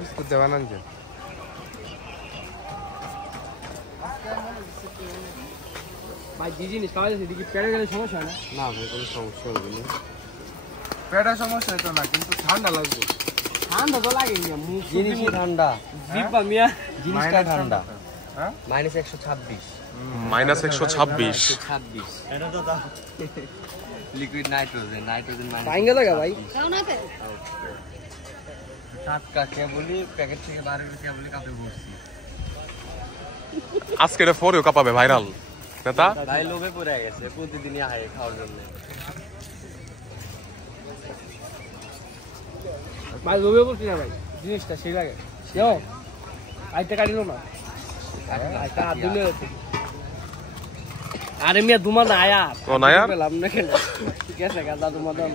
Biscuit দেওয়ান আনছে ভাই যে জিনিস খাওয়া যাচ্ছে দেখি পেটে গেলে সমস্যা হয় না? না ভাই কোনো সমস্যা হবে না, পেটের সমস্যা হতো না, কিন্তু ঠান্ডা লাগবে। ঠান্ডা তো লাগে মিয়া, মুখ জিনিসই ঠান্ডা, জিব্বা মিয়া জিনিসটা ঠান্ডা। হ্যাঁ -126 -126 এটা তো দাও লিকুইড নাইট্রোজেন ভাঙ্গা লাগা ভাই টাটকা কেবলই প্যাকেট থেকে বাইরে কেবলই কাপে বসছি। আজকে এটা ফরেও কাপাবে ভাইরাল নেতা ভাই লোভে পড়ে গেছে, প্রতিদিনই আহে খাওয়ার জন্য। ভাই লোভে বলছি না ভাই, জিনিসটা সেই লাগে। যাও আইটা কাটিলো না, আইটা দিলে আরে মিয়া দুমা না আয়া ও না यार পেলাম না, ঠিক আছে গাদা দুমা দাম